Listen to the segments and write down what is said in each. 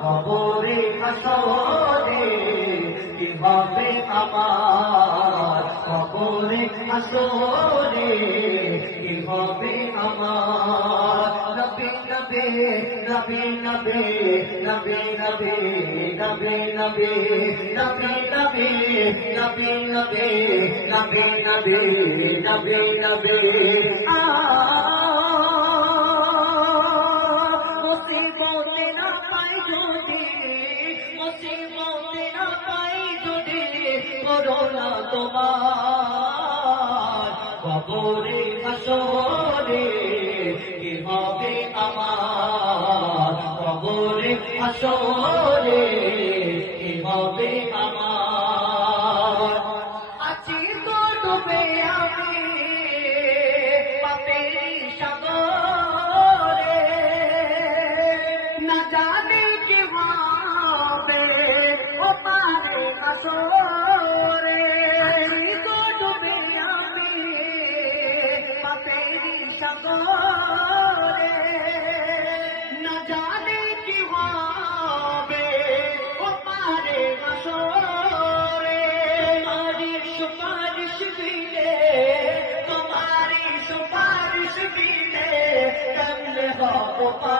কবরে আসরে কি হবে আমার কবরে আসরে কি হবে আমার নবী নবী নবী নবী নবী নবী নবী নবী নবী নবী নবী নবী নবী নবী নবী নবী মুসিবতে না পাই যদি মুসিবতে না পাই যদি করোনা তোমার। কবরে আসরে কি হবে আমার? কবরে আসরে কি হবে আমার? হবে ও পারে আসরে তো ডুবে আমি পাপের সাগরে না জানি কি হবে, ও পারে আসরে তোমারি সুপারিশ দিলে তোমারি সুপারিশ দিলে কামলে হব পার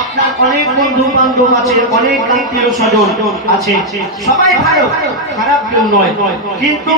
আপনার অনেক বন্ধু বান্ধব আছে, অনেক আত্মীয় স্বজন আছে। সবাই ভালো, খারাপ কেউ নয়। কিন্তু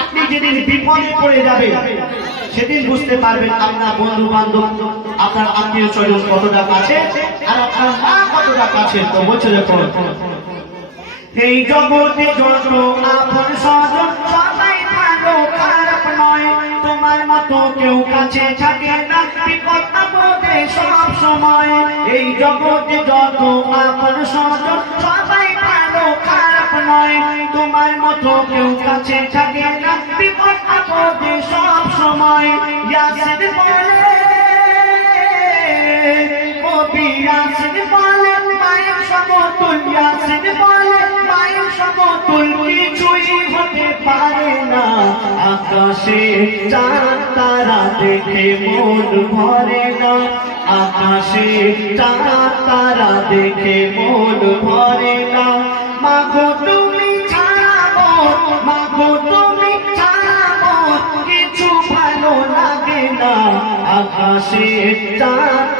আপনি যেদিন বিপদে পড়ে যাবেন, সেদিন বুঝতে পারবেন আপনার বন্ধু বান্ধব আপনার আত্মীয় স্বজন কতটা কাছে আর আপনার মা কতটা কাছে। তো বলছে দেখুন এই জগতে যত আপন স্বজন, সবাই ভালো, খারাপ নয়। তোমার মতো কেউ কাছে থাকে না। বিপদ আপদে সব সময়, এই জগতে যত আপন স্বজন সবাই ভালো, খারাপ নয়। তোমার মতো কেউ কাছে থাকে না। বিপদ আপদে সব সময়, ইয়াসিন বলে, কবি ইয়াসিন বলে, মায়ের সমতুল ইয়াসিন বলে, মায়ের সমতুল কিছুই আকাশে চাঁদ তারা দেখে মন ভরে না। আকাশে চাঁদ তারা দেখে মন ভরে না। মাগো তুমি ছাড়াবো, মাগো তুমি ছাড়াবো, কিছু ভালো লাগে না। আকাশে চাঁদ